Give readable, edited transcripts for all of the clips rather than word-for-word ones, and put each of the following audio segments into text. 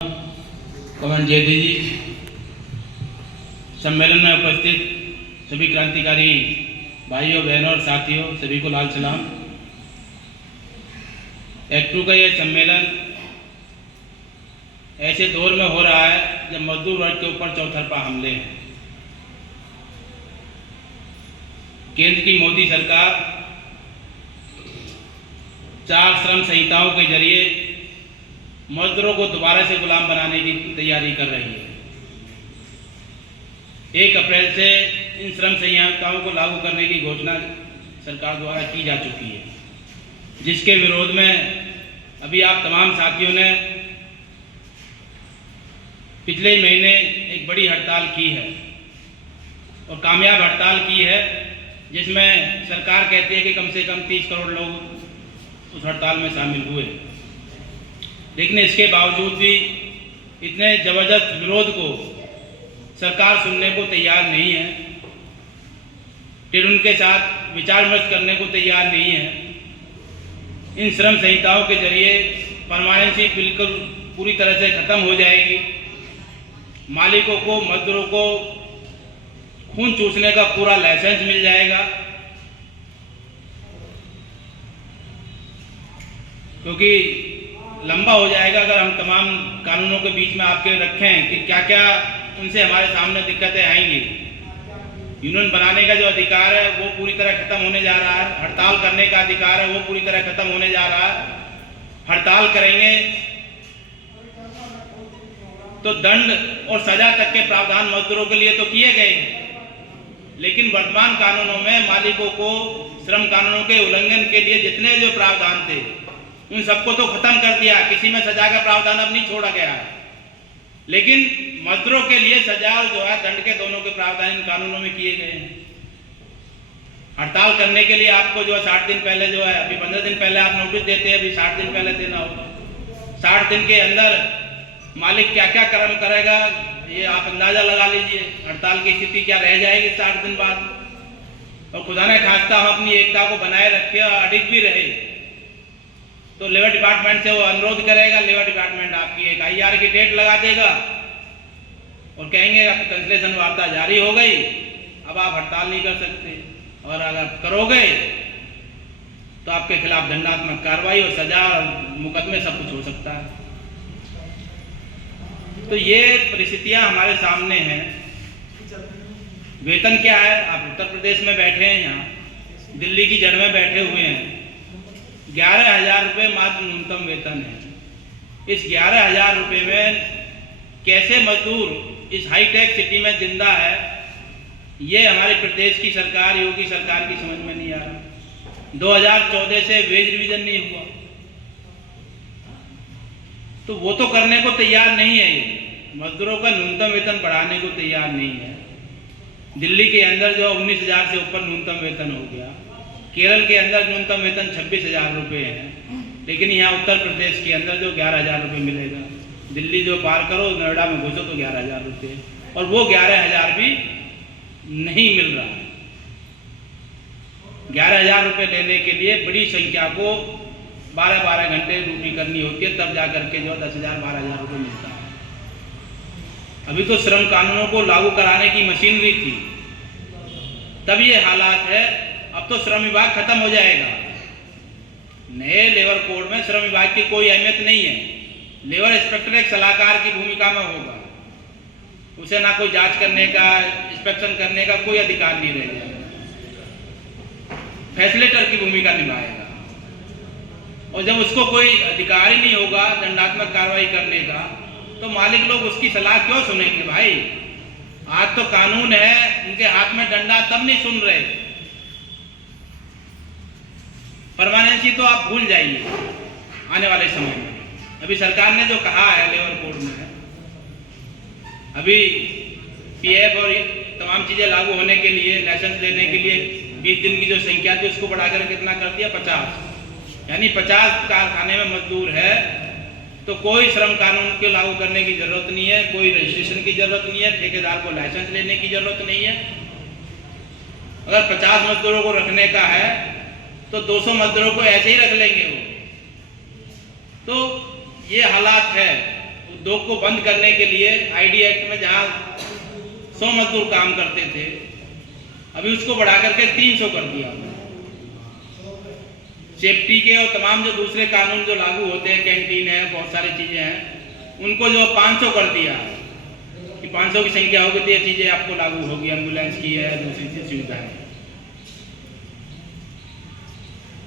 पवन जैदी जी, सम्मेलन में उपस्थित सभी क्रांतिकारी भाइयों बहनों और साथियों, सभी को लाल सलाम। एक्ट 2 का यह सम्मेलन ऐसे दौर में हो रहा है जब मजदूर वर्ग के ऊपर चौतरफा हमले हैं। केंद्र की मोदी सरकार 4 श्रम संहिताओं के जरिए मजदूरों को दोबारा से गुलाम बनाने की तैयारी कर रही है। 1 अप्रैल से इन श्रम संहिताओं को लागू करने की घोषणा सरकार द्वारा की जा चुकी है, जिसके विरोध में अभी आप तमाम साथियों ने पिछले महीने एक बड़ी हड़ताल की है और कामयाब हड़ताल की है, जिसमें सरकार कहती है कि कम से कम 30 करोड़ लोग उस हड़ताल में शामिल हुए। लेकिन इसके बावजूद भी इतने ज़बरदस्त विरोध को सरकार सुनने को तैयार नहीं है, फिर उनके साथ विचार विमर्श करने को तैयार नहीं है। इन श्रम संहिताओं के जरिए परमानेंसी बिल्कुल पूरी तरह से ख़त्म हो जाएगी। मालिकों को, मजदूरों को खून चूसने का पूरा लाइसेंस मिल जाएगा, क्योंकि लंबा हो जाएगा अगर हम तमाम कानूनों के बीच में आपके रखें कि क्या क्या उनसे हमारे सामने दिक्कतें आएंगी। यूनियन बनाने का जो अधिकार है वो पूरी तरह खत्म होने जा रहा है, हड़ताल करने का अधिकार है वो पूरी तरह खत्म होने जा रहा है। हड़ताल करेंगे तो दंड और सजा तक के प्रावधान मजदूरों के लिए तो किए गए हैं, लेकिन वर्तमान कानूनों में मालिकों को श्रम कानूनों के उल्लंघन के लिए जितने जो प्रावधान थे उन सबको तो खत्म कर दिया। किसी में सजा का प्रावधान अब नहीं छोड़ा गया है, लेकिन मजदूरों के लिए सजा और जो है दंड के दोनों के प्रावधान इन कानूनों में किए गए हैं। हड़ताल करने के लिए आपको जो है 60 दिन पहले जो है, अभी 15 दिन पहले आप नोटिस देते हैं, अभी 60 दिन पहले देना होगा। 60 दिन के अंदर मालिक क्या क्या कर्म करेगा ये आप अंदाजा लगा लीजिए। हड़ताल की स्थिति क्या रह जाएगी 60 दिन बाद। और खुदा ने खास्ता हम अपनी एकता को बनाए रखे और अडिग भी रहे तो लेबर डिपार्टमेंट से वो अनुरोध करेगा, लेबर डिपार्टमेंट आपकी एक IR की डेट लगा देगा और कहेंगे अब कैंसलेशन वार्ता जारी हो गई, अब आप हड़ताल नहीं कर सकते, और अगर करोगे तो आपके खिलाफ दंडात्मक कार्रवाई और सजा और मुकदमे सब कुछ हो सकता है। तो ये परिस्थितियां हमारे सामने हैं। वेतन क्या है? आप उत्तर प्रदेश में बैठे हैं, यहाँ दिल्ली की जड़ में बैठे हुए हैं। 11,000 रुपये मात्र न्यूनतम वेतन है। इस 11,000 रुपये में कैसे मजदूर इस हाईटेक सिटी में जिंदा है, ये हमारे प्रदेश की सरकार, योगी सरकार की समझ में नहीं आ रहा। 2014 से वेज रिवीजन नहीं हुआ, तो वो तो करने को तैयार नहीं है। ये मजदूरों का न्यूनतम वेतन बढ़ाने को तैयार नहीं है। दिल्ली के अंदर जो 19,000 से ऊपर न्यूनतम वेतन हो गया, केरल के अंदर न्यूनतम वेतन 26,000 रुपये है, लेकिन यहाँ उत्तर प्रदेश के अंदर जो 11,000 रुपये मिलेगा। दिल्ली जो पार करो, नोएडा में घुसो तो 11,000 रुपये, और वो 11,000 भी नहीं मिल रहा है। 11,000 रुपये लेने के लिए बड़ी संख्या को 12-12 घंटे ड्यूटी करनी होती है, तब जा करके जो 10,000-12,000 रुपये मिलता है। अभी तो श्रम कानूनों को लागू कराने की मशीनरी थी, तब ये हालात है। अब तो श्रम विभाग खत्म हो जाएगा। नए लेबर कोड में श्रम विभाग की कोई अहमियत नहीं है। लेबर इंस्पेक्टर एक सलाहकार की भूमिका में होगा, उसे ना कोई जांच करने का, इंस्पेक्शन करने का कोई अधिकार नहीं रह जाएगा। फैसिलिटेटर की भूमिका निभाएगा, और जब उसको कोई अधिकार ही नहीं होगा दंडात्मक कार्रवाई करने का, तो मालिक लोग उसकी सलाह क्यों सुनेंगे? भाई आज तो कानून है, उनके हाथ में डंडा, तब नहीं सुन रहे। परमानेंसी तो आप भूल जाइए आने वाले समय में। अभी सरकार ने जो कहा है लेबर कोड में, अभी PF और तमाम चीजें लागू होने के लिए, लाइसेंस लेने के लिए 20 दिन की जो संख्या थी उसको बढ़ाकर कितना कर दिया? 50। यानी 50 कारखाने में मजदूर है तो कोई श्रम कानून को लागू करने की जरूरत नहीं है, कोई रजिस्ट्रेशन की जरूरत नहीं है, ठेकेदार को लाइसेंस लेने की जरूरत नहीं है। अगर 50 मजदूरों को रखने का है तो 200 मजदूरों को ऐसे ही रख लेंगे वो। तो ये हालात है उद्योग को बंद करने के लिए आईडी एक्ट में जहां 100 मजदूर काम करते थे, अभी उसको बढ़ा करके 300 कर दिया। सेफ्टी के और तमाम जो दूसरे कानून जो लागू होते हैं, कैंटीन है, बहुत सारी चीजें हैं, उनको जो 500 कर दिया कि 500 की संख्या होगी तो ये चीजें आपको लागू होगी, एम्बुलेंस की है, दूसरी सुविधाएं।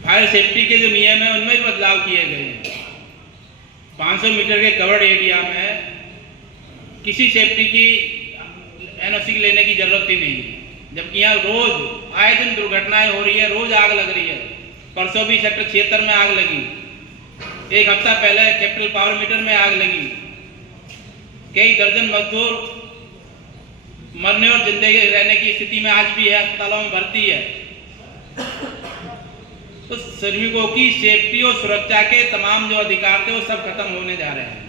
फायर सेफ्टी के जो नियम है उनमें भी बदलाव किए गए हैं। 500 मीटर के कवर्ड एरिया में किसी सेफ्टी की एनओसी लेने की जरूरत ही नहीं है, जबकि यहाँ रोज आए दिन दुर्घटनाएं हो रही है, रोज आग लग रही है। परसों भी सेक्टर 76 में आग लगी, एक हफ्ता पहले कैपिटल पावर मीटर में आग लगी। कई दर्जन मजदूर मरने और जिंदगी रहने की स्थिति में आज भी है, अस्पतालों में भर्ती है। तो श्रमिकों की सेफ्टी और सुरक्षा के तमाम जो अधिकार थे वो सब खत्म होने जा रहे हैं।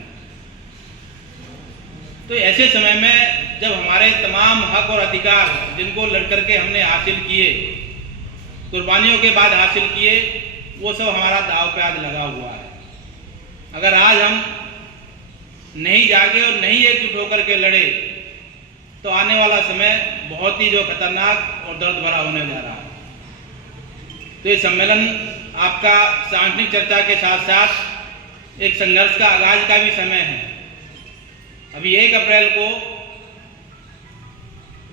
तो ऐसे समय में जब हमारे तमाम हक और अधिकार जिनको लड़ करके हमने हासिल किए, कुर्बानियों के बाद हासिल किए, वो सब हमारा दांव पे आज लगा हुआ है। अगर आज हम नहीं जागे और नहीं एकजुट होकर के लड़े तो आने वाला समय बहुत ही जो खतरनाक और दर्द भरा होने जा रहा है। तो ये सम्मेलन आपका सांगठनिक चर्चा के साथ साथ एक संघर्ष का आगाज का भी समय है। अभी 1 अप्रैल को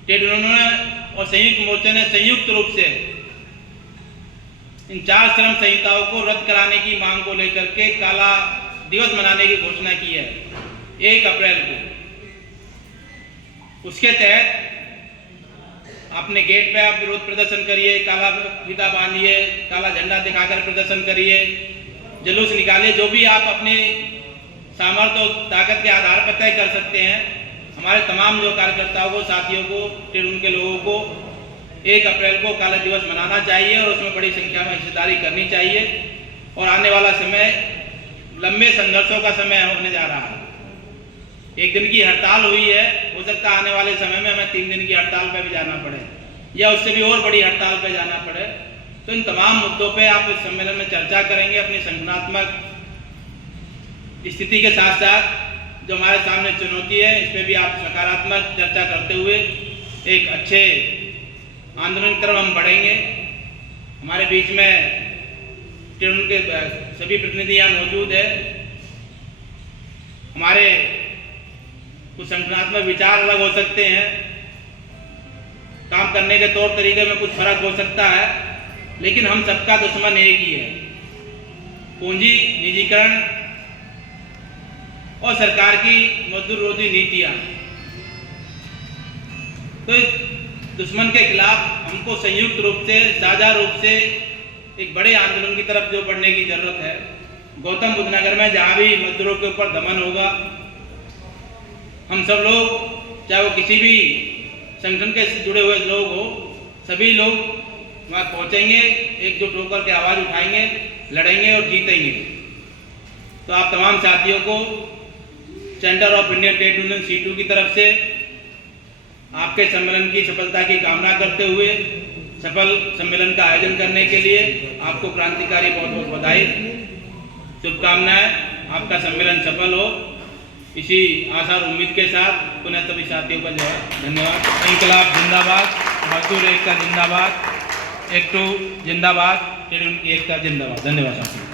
ट्रेड यूनियनों और संयुक्त मोर्चे ने संयुक्त रूप से इन 4 श्रम संहिताओं को रद्द कराने की मांग को लेकर के काला दिवस मनाने की घोषणा की है 1 अप्रैल को। उसके तहत अपने गेट पे आप विरोध प्रदर्शन करिए, काला फीता बांधिए, काला झंडा दिखाकर प्रदर्शन करिए, जुलूस निकालिए, जो भी आप अपने सामर्थ्य और ताकत के आधार पर तय कर सकते हैं। हमारे तमाम जो कार्यकर्ताओं को, साथियों को, फिर उनके लोगों को 1 अप्रैल को काला दिवस मनाना चाहिए और उसमें बड़ी संख्या में हिस्सेदारी करनी चाहिए। और आने वाला समय लंबे संघर्षों का समय होने जा रहा है। 1 दिन की हड़ताल हुई है, हो सकता है आने वाले समय में हमें 3 दिन की हड़ताल पे भी जाना पड़े या उससे भी और बड़ी हड़ताल पे जाना पड़े। तो इन तमाम मुद्दों पे आप इस सम्मेलन में चर्चा करेंगे। अपनी संगठनात्मक स्थिति के साथ साथ जो हमारे सामने चुनौती है, इस पर भी आप सकारात्मक चर्चा करते हुए एक अच्छे आंदोलन की तरफ हम बढ़ेंगे। हमारे बीच में उनके सभी प्रतिनिधि यहाँ मौजूद है। हमारे कुछ संगठनात्मक विचार अलग हो सकते हैं, काम करने के तौर तरीके में कुछ फर्क हो सकता है, लेकिन हम सबका दुश्मन एक ही है, पूंजी, निजीकरण और सरकार की मजदूर विरोधी नीतियां। तो इस दुश्मन के खिलाफ हमको संयुक्त रूप से, साझा रूप से एक बड़े आंदोलन की तरफ जो बढ़ने की जरूरत है। गौतम बुद्ध नगर में जहां भी मजदूरों के ऊपर दमन होगा, हम सब लोग, चाहे वो किसी भी संगठन के जुड़े हुए लोग हो, सभी लोग वहाँ पहुँचेंगे, एकजुट होकर के आवाज़ उठाएंगे, लड़ेंगे और जीतेंगे। तो आप तमाम साथियों को centre of Indian trade union C2 की तरफ से आपके सम्मेलन की सफलता की कामना करते हुए, सफल सम्मेलन का आयोजन करने के लिए आपको क्रांतिकारी बहुत बहुत बधाई, शुभकामनाएं। आपका सम्मेलन सफल हो, इसी आशा और उम्मीद के साथ पुनः सभी साथियों का जो है धन्यवाद। इंकलाब जिंदाबाद, मजदूर एकता जिंदाबाद, एक्टू जिंदाबाद, ट्रेड यूनियन की एकता जिंदाबाद। धन्यवाद साथियों।